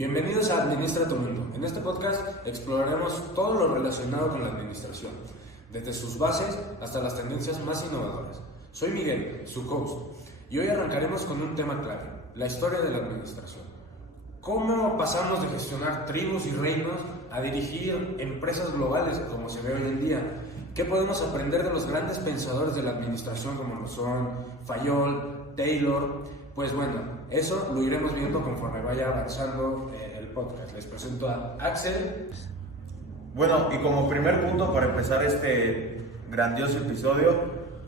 Bienvenidos a Administra tu Mundo. En este podcast exploraremos todo lo relacionado con la administración, desde sus bases hasta las tendencias más innovadoras. Soy Miguel, su host, y hoy arrancaremos con un tema clave, la historia de la administración. ¿Cómo pasamos de gestionar tribus y reinos a dirigir empresas globales como se ve hoy en día? ¿Qué podemos aprender de los grandes pensadores de la administración como lo son Fayol, Taylor? Pues bueno, eso lo iremos viendo conforme vaya avanzando el podcast. Les presento a Axel. Bueno, y como primer punto para empezar este grandioso episodio,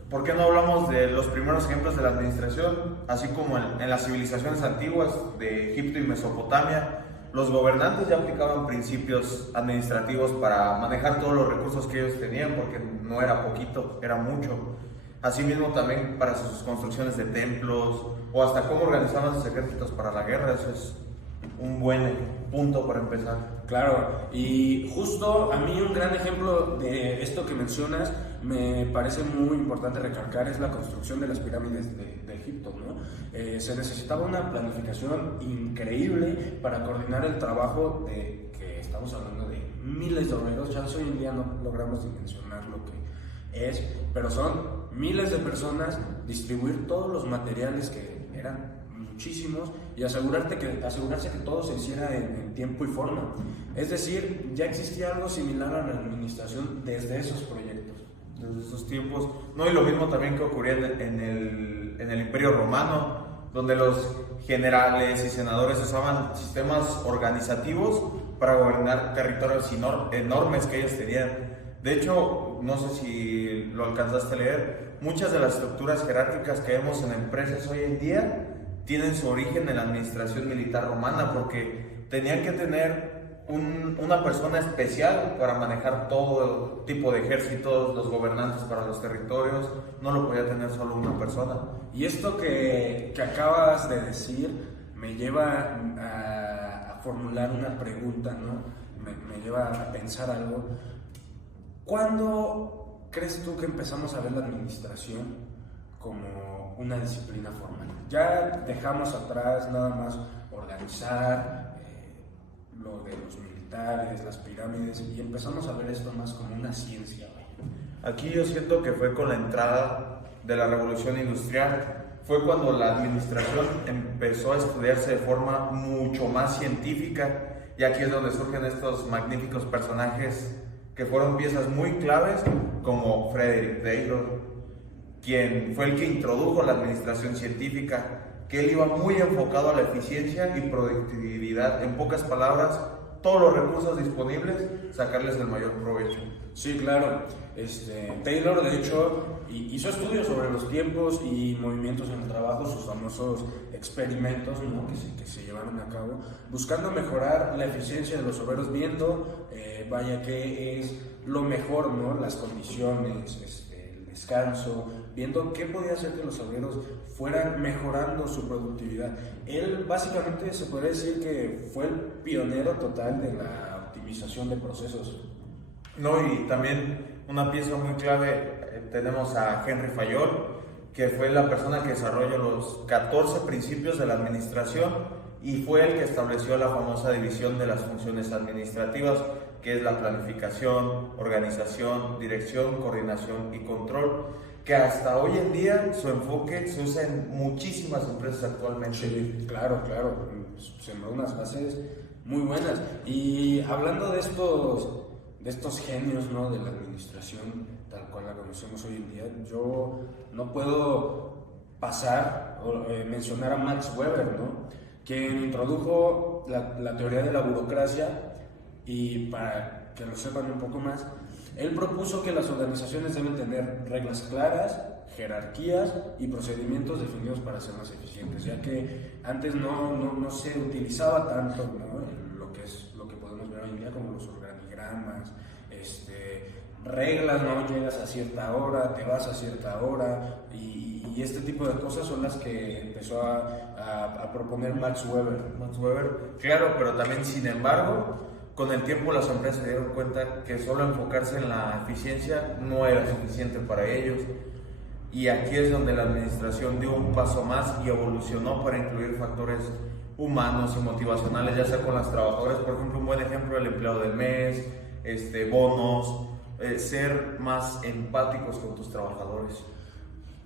¿por qué no hablamos de los primeros ejemplos de la administración? Así como en las civilizaciones antiguas de Egipto y Mesopotamia, los gobernantes ya aplicaban principios administrativos para manejar todos los recursos que ellos tenían, porque no era poquito, era mucho. Asimismo también para sus construcciones de templos o hasta cómo organizaban sus ejércitos para la guerra. Eso es un buen punto para empezar. Claro, y justo a mí un gran ejemplo de esto que mencionas me parece muy importante recalcar es la construcción de las pirámides de Egipto, ¿no? Se necesitaba una planificación increíble para coordinar el trabajo que estamos hablando de miles de obreros. Ya hoy en día no logramos dimensionar lo que es, pero son miles de personas, distribuir todos los materiales que eran muchísimos y asegurarse que todo se hiciera en tiempo y forma. Es decir, ya existía algo similar a la administración desde esos proyectos. Desde esos tiempos. No, y lo mismo también que ocurría en el Imperio Romano, donde los generales y senadores usaban sistemas organizativos para gobernar territorios enormes que ellos tenían. De hecho, no sé si lo alcanzaste a leer, muchas de las estructuras jerárquicas que vemos en empresas hoy en día tienen su origen en la administración militar romana, porque tenían que tener una persona especial para manejar todo tipo de ejércitos, los gobernantes para los territorios, no lo podía tener solo una persona. Y esto que acabas de decir me lleva a formular una pregunta, ¿no? Me lleva a pensar algo. ¿Cuándo crees tú que empezamos a ver la administración como una disciplina formal? Ya dejamos atrás nada más organizar lo de los militares, las pirámides, y empezamos a ver esto más como una ciencia. Aquí yo siento que fue con la entrada de la revolución industrial, fue cuando la administración empezó a estudiarse de forma mucho más científica, y aquí es donde surgen estos magníficos personajes que fueron piezas muy claves, como Frederick Taylor, quien fue el que introdujo la administración científica, que él iba muy enfocado a la eficiencia y productividad. En pocas palabras, todos los recursos disponibles, sacarles el mayor provecho. Sí, claro. Taylor, de hecho, hizo estudios sobre los tiempos y movimientos en el trabajo, sus famosos experimentos, ¿no? que se llevaron a cabo, buscando mejorar la eficiencia de los obreros, viendo, qué es lo mejor, ¿no? Las condiciones, el descanso, viendo qué podía hacer que los obreros fueran mejorando su productividad. Él básicamente se podría decir que fue el pionero total de la optimización de procesos. No, y también una pieza muy clave, tenemos a Henry Fayol, que fue la persona que desarrolló los 14 principios de la administración y fue el que estableció la famosa división de las funciones administrativas, que es la planificación, organización, dirección, coordinación y control, que hasta hoy en día su enfoque se usa en muchísimas empresas actualmente. Sí, claro, sembró unas bases muy buenas. Y hablando de estos genios, ¿no? de la administración, tal cual la conocemos hoy en día, yo no puedo pasar o mencionar a Max Weber, ¿no? quien introdujo la teoría de la burocracia. Y para que lo sepan un poco más, él propuso que las organizaciones deben tener reglas claras, jerarquías y procedimientos definidos para ser más eficientes, ya que antes no se utilizaba tanto, ¿no? lo que podemos ver hoy en día como los organigramas, reglas, ¿no? Llegas a cierta hora, te vas a cierta hora, y este tipo de cosas son las que empezó a proponer Max Weber. Claro, pero también, sin embargo, con el tiempo las empresas se dieron cuenta que solo enfocarse en la eficiencia no era suficiente para ellos, y aquí es donde la administración dio un paso más y evolucionó para incluir factores humanos y motivacionales, ya sea con las trabajadoras. Por ejemplo, un buen ejemplo, el empleado del mes, bonos, ser más empáticos con tus trabajadores.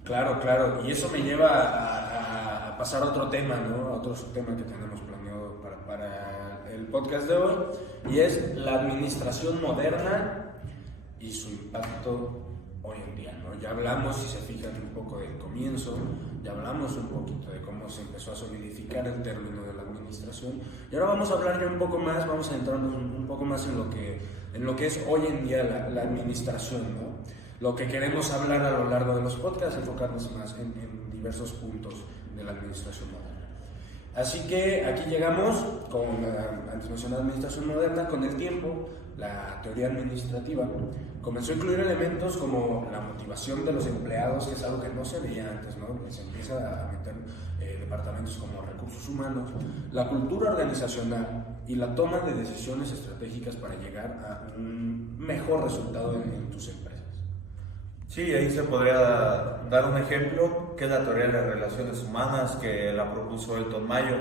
Claro, claro, y eso me lleva a pasar a otro tema, ¿no? A otro tema que tenemos planeado para el podcast de hoy, y es la administración moderna y su impacto hoy en día, ¿no? Ya hablamos, si se fijan, un poco del comienzo, ya hablamos un poquito de cómo se empezó a solidificar el término de la administración, y ahora vamos a hablar ya un poco más, vamos a entrarnos un poco más en lo que es hoy en día la administración, ¿no? Lo que queremos hablar a lo largo de los podcasts, enfocarnos más en diversos puntos de la administración moderna. Así que aquí llegamos con la administración moderna. Con el tiempo, la teoría administrativa comenzó a incluir elementos como la motivación de los empleados, que es algo que no se veía antes, ¿no? Se empieza a meter departamentos como recursos humanos, la cultura organizacional y la toma de decisiones estratégicas para llegar a un mejor resultado en tus empresas. Sí, ahí se podría dar un ejemplo, que es la teoría de las relaciones humanas, que la propuso Elton Mayo.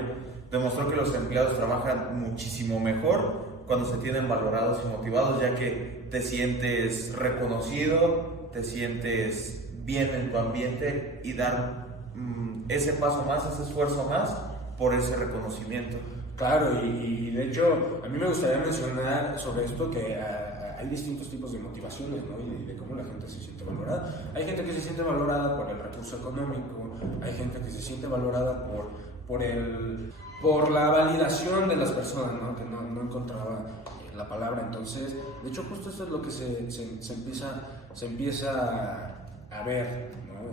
Demostró que los empleados trabajan muchísimo mejor cuando se tienen valorados y motivados, ya que te sientes reconocido, te sientes bien en tu ambiente y dar ese paso más, ese esfuerzo más por ese reconocimiento. Claro, y de hecho a mí me gustaría mencionar sobre esto que hay distintos tipos de motivaciones, ¿no? Y de cómo la gente se siente valorada. Hay gente que se siente valorada por el recurso económico, hay gente que se siente valorada por la validación de las personas, ¿no? Que no encontraba la palabra. Entonces, de hecho, justo esto es lo que se empieza a ver, ¿no?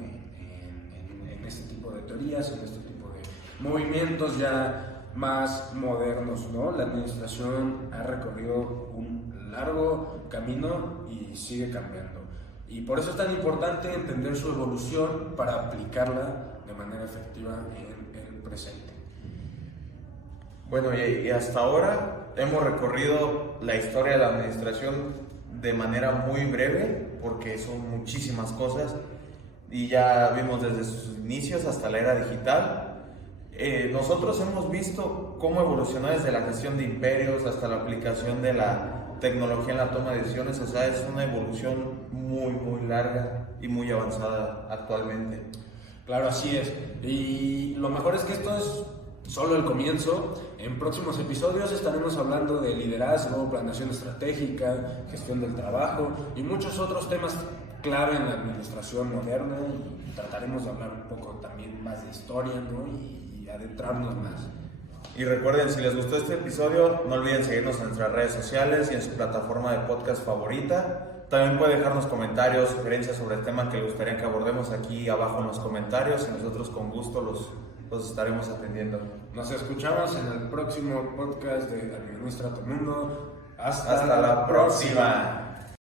En este tipo de teorías, en este tipo de movimientos ya más modernos, ¿no? La administración ha recorrido un largo camino y sigue cambiando. Y por eso es tan importante entender su evolución para aplicarla de manera efectiva en el presente. Bueno, y hasta ahora hemos recorrido la historia de la administración de manera muy breve, porque son muchísimas cosas, y ya vimos desde sus inicios hasta la era digital. Nosotros hemos visto cómo evolucionó desde la gestión de imperios hasta la aplicación de la tecnología en la toma de decisiones. O sea, es una evolución muy, muy larga y muy avanzada actualmente. Claro, así es. Y lo mejor es que esto es solo el comienzo. En próximos episodios estaremos hablando de liderazgo, planeación estratégica, gestión del trabajo y muchos otros temas clave en la administración moderna, y trataremos de hablar un poco también más de historia, ¿no? Y adentrarnos más. Y recuerden, si les gustó este episodio, no olviden seguirnos en nuestras redes sociales y en su plataforma de podcast favorita. También puede dejarnos comentarios, sugerencias sobre el tema que le gustaría que abordemos aquí abajo en los comentarios, y nosotros con gusto los estaremos atendiendo. Nos escuchamos en el próximo podcast de Administra tu Mundo. Hasta la próxima.